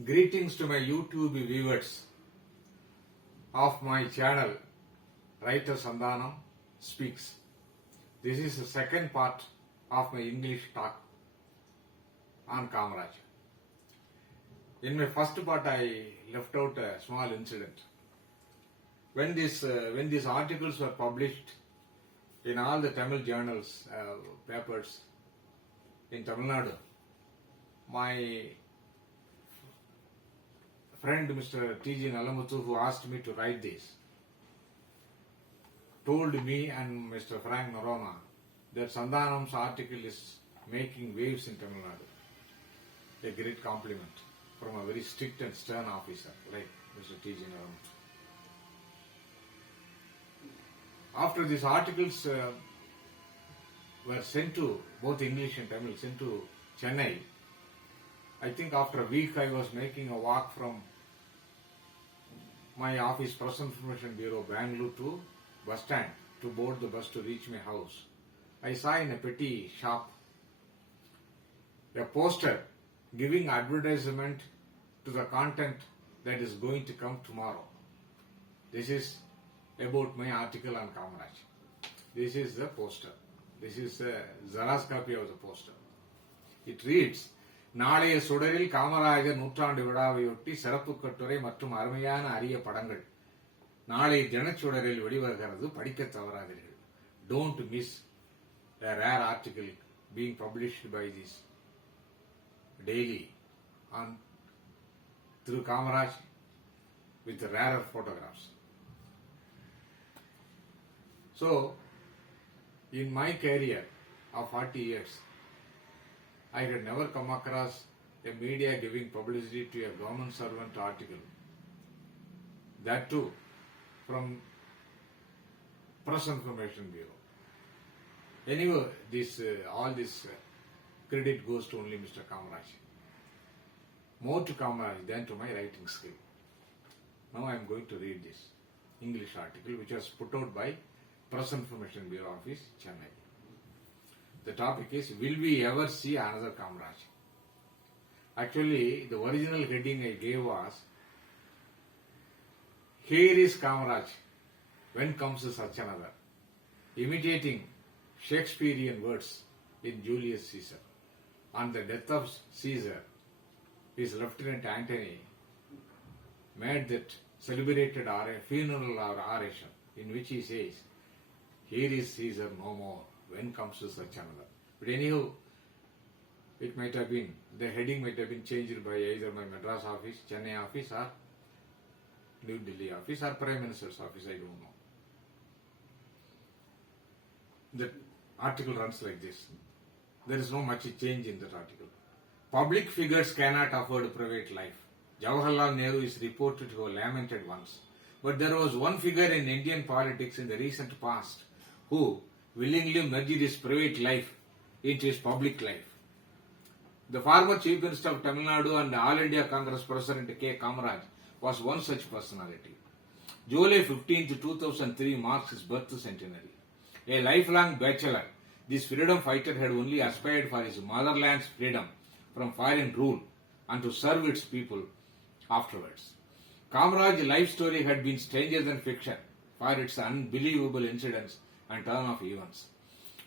Greetings to my YouTube viewers of my channel Writer Sandhanam Speaks. This is the second part of my English talk on Kamaraj. In my first part I left out a small incident. When these articles were published in all the Tamil journals, papers in Tamil Nadu, my friend Mr. T.G. Nalamuthu, who asked me to write this, told me and Mr. Frank Noroma that Sandhanam's article is making waves in Tamil Nadu. A great compliment from a very strict and stern officer like Mr. T.G. Nalamuthu. After these articles were sent to both English and Tamil, sent to Chennai, I think after a week I was making a walk from my office, Press Information Bureau, Bangalore to bus stand to board the bus to reach my house. I saw in a petty shop a poster giving advertisement to the content that is going to come tomorrow. This is about my article on Kamaraj. This is the poster. This is a Xerox copy of the poster. It reads, நாளைய சுடரில் காமராஜர் நூற்றாண்டு விழாவையொட்டி சிறப்பு கட்டுரை மற்றும் அருமையான அரிய படங்கள் நாளை தினச்சுடரில் வெளிவருகிறது, படிக்க தவறாதீர்கள். Don't miss a rare article being published by this daily on through Kamaraj with rarer photographs. So, in my career of 40 years, I had never come across a media giving publicity to a government servant article. That too from Press Information Bureau. Anyway, all this credit goes to only Mr. Kamaraj. More to Kamaraj than to my writing skill. Now I am going to read this English article which was put out by Press Information Bureau Office, Chennai. The topic is, will we ever see another Kamaraj? Actually, the original heading I gave was, here is Kamaraj, when comes such another? Imitating Shakespearean words in Julius Caesar. On the death of Caesar, his Lieutenant Antony made that celebrated funeral oration in which he says, here is Caesar no more, when comes to such another. But anyhow, it might have been, the heading might have been changed by either my Madras office, Chennai office, or New Delhi office, or Prime Minister's office, I don't know. The article runs like this. There is no much change in that article. Public figures cannot afford private life. Jawaharlal Nehru is reported to have lamented once. But there was one figure in Indian politics in the recent past who willingly merged his private life into his public life. The former Chief Minister of Tamil Nadu and All India Congress President K. Kamaraj was one such personality. July 15, 2003 marks his birth centenary. A lifelong bachelor, this freedom fighter had only aspired for his motherland's freedom from foreign rule and to serve its people afterwards. Kamaraj's life story had been stranger than fiction for its unbelievable incidents and turn of events.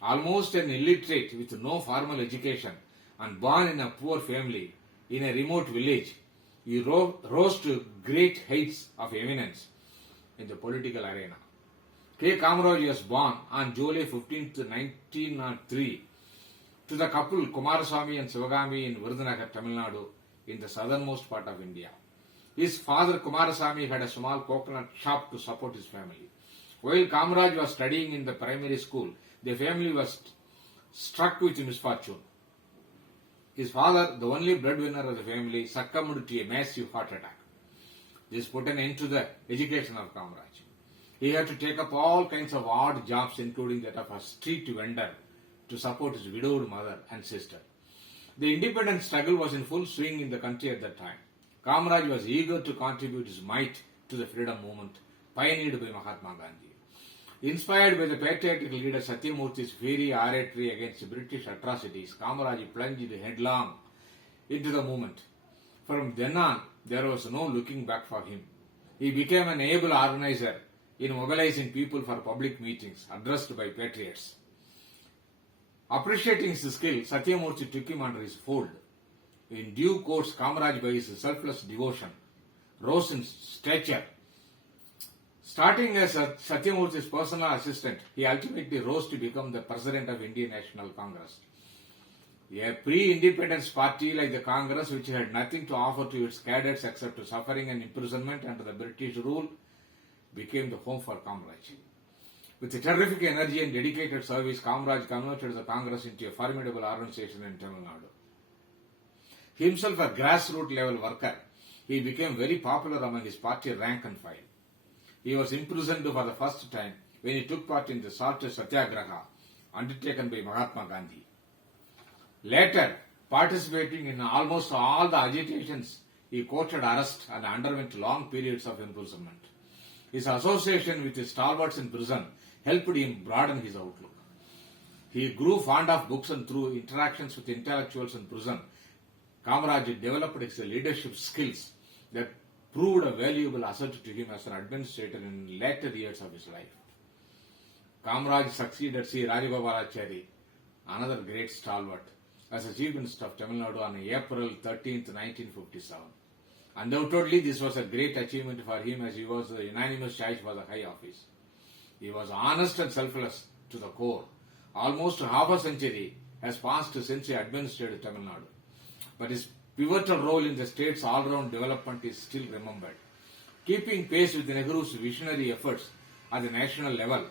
Almost an illiterate with no formal education and born in a poor family in a remote village, he rose to great heights of eminence in the political arena. K. Kamaraj was born on July 15, 1903 to the couple Kumaraswamy and Sivagami in Virudhunagar, Tamil Nadu, in the southernmost part of India. His father Kumaraswamy had a small coconut shop to support his family. While Kamaraj was studying in the primary school, the family was struck with misfortune. His father, the only breadwinner of the family, succumbed to a massive heart attack. This put an end to the education of Kamaraj. He had to take up all kinds of odd jobs, including that of a street vendor, to support his widowed mother and sister. The independence struggle was in full swing in the country at that time. Kamaraj was eager to contribute his might to the freedom movement pioneered by Mahatma Gandhi. Inspired by the patriotic leader Satyamurthy's fiery oratory against British atrocities, Kamaraj plunged headlong into the movement. From then on, there was no looking back for him. He became an able organizer in mobilizing people for public meetings addressed by patriots. Appreciating his skill, Satyamurthy took him under his fold. In due course, Kamaraj, by his selfless devotion, rose in stature. Starting as Satyamurthy's personal assistant, he ultimately rose to become the president of Indian National Congress. A pre-independence party like the Congress, which had nothing to offer to its cadets except suffering and imprisonment under the British rule, became the home for Kamaraj. With terrific energy and dedicated service, Kamaraj converted the Congress into a formidable organization in Tamil Nadu. Himself a grassroots level worker, he became very popular among his party rank and file. He was imprisoned for the first time when he took part in the Salt Satyagraha undertaken by Mahatma Gandhi. Later, participating in almost all the agitations, he courted arrest and underwent long periods of imprisonment. His association with his stalwarts in prison helped him broaden his outlook. He grew fond of books, and through interactions with intellectuals in prison, Kamaraj developed his leadership skills that proved a valuable asset to him as an administrator in later years of his life. Kamaraj succeeded C. Rajagopalachari, another great stalwart, as a Chief Minister of Tamil Nadu on April 13, 1957. Undoubtedly, this was a great achievement for him, as he was the unanimous choice for the high office. He was honest and selfless to the core. Almost half a century has passed since he administered Tamil Nadu, but his pivotal role in the state's all-round development is still remembered. Keeping pace with Nehru's visionary efforts at the national level,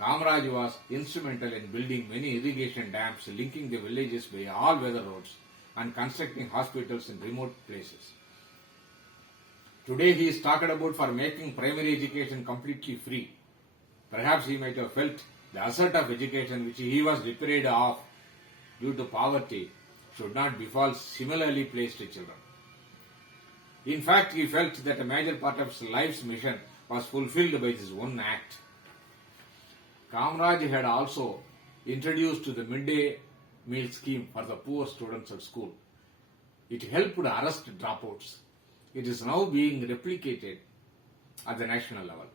Kamaraj was instrumental in building many irrigation dams linking the villages by all-weather roads and constructing hospitals in remote places. Today he is talked about for making primary education completely free. Perhaps he might have felt the asset of education which he was deprived of due to poverty should not befall similarly placed children. In fact, he felt that a major part of his life's mission was fulfilled by this one act. Kamaraj had also introduced the midday meal scheme for the poor students at school. It helped arrest dropouts. It is now being replicated at the national level.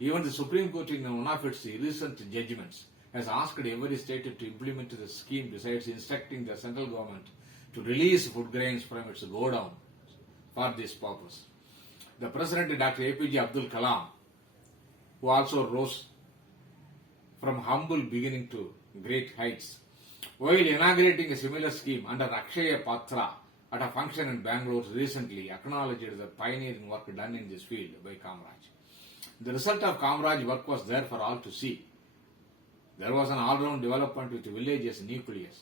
Even the Supreme Court, in one of its recent judgments, has asked every state to implement the scheme, besides instructing the central government to release food grains from its godown for this purpose. The President, Dr. APJ Abdul Kalam, who also rose from humble beginning to great heights, while inaugurating a similar scheme under Akshaya Patra at a function in Bangalore recently, acknowledged the pioneering work done in this field by Kamaraj. The result of Kamaraj's work was there for all to see. There was an all-round development with villages nucleus.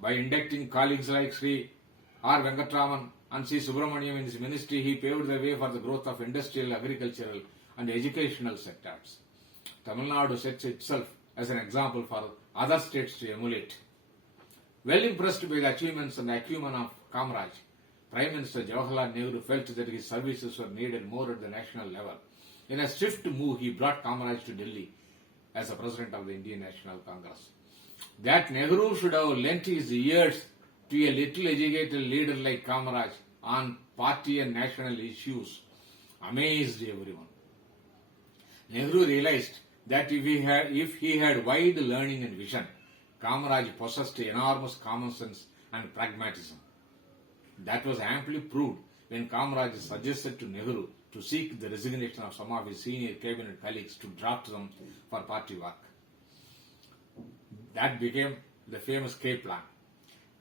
By inducting colleagues like Sri R. Venkatraman and C. Subramaniam in his ministry, he paved the way for the growth of industrial, agricultural and educational sectors. Tamil Nadu sets itself as an example for other states to emulate. Well impressed by the achievements and acumen of Kamaraj, Prime Minister Jawaharlal Nehru felt that his services were needed more at the national level. In a swift move, he brought Kamaraj to Delhi as the President of the Indian National Congress. That Nehru should have lent his ears to a little educated leader like Kamaraj on party and national issues amazed everyone. Nehru realized that if he had wide learning and vision, Kamaraj possessed enormous common sense and pragmatism. That was amply proved when Kamaraj suggested to Nehru to seek the resignation of some of his senior cabinet colleagues to draft them for party work. That became the famous K plan.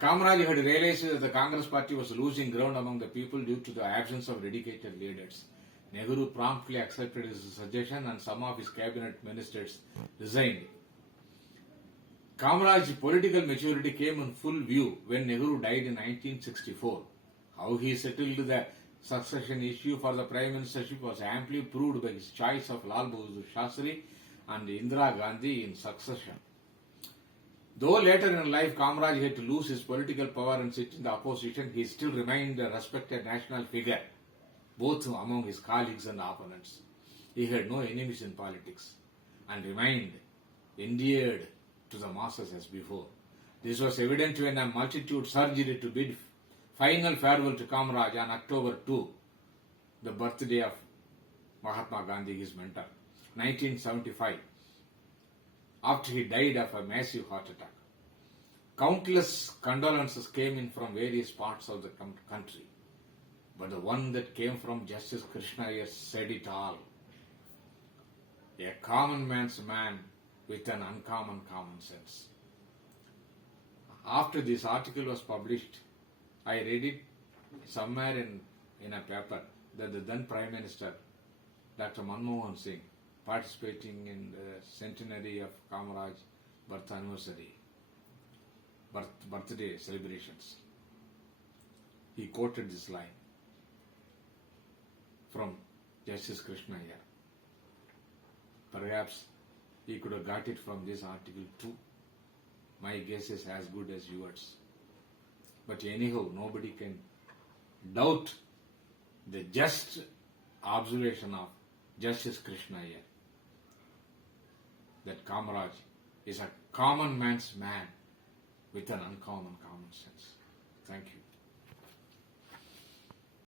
Kamaraj had realized that the Congress party was losing ground among the people due to the absence of dedicated leaders. Nehru promptly accepted his suggestion and some of his cabinet ministers resigned. Kamaraj's political maturity came in full view when Nehru died in 1964. How he settled the succession issue for the Prime Ministership was amply proved by his choice of Lal Bahadur Shastri and Indira Gandhi in succession. Though later in life Kamaraj had to lose his political power and sit in the opposition, he still remained a respected national figure, both among his colleagues and opponents. He had no enemies in politics and remained endeared to the masses as before. This was evident when a multitude surged to bid Final farewell to Kamaraj on October 2, the birthday of Mahatma Gandhi, his mentor, 1975, after he died of a massive heart attack. Countless condolences came in from various parts of the country, but the one that came from Justice Krishna Iyer said it all. A common man's man with an uncommon common sense. After this article was published, I read it somewhere in a paper that the then Prime Minister, Dr. Manmohan Singh, participating in the centenary of Kamaraj birthday celebrations, he quoted this line from Justice Krishna Iyer. Perhaps he could have got it from this article too. My guess is as good as yours. But anyhow, nobody can doubt the just observation of Justice Krishna Iyer that Kamaraj is a common man's man with an uncommon common sense. Thank you.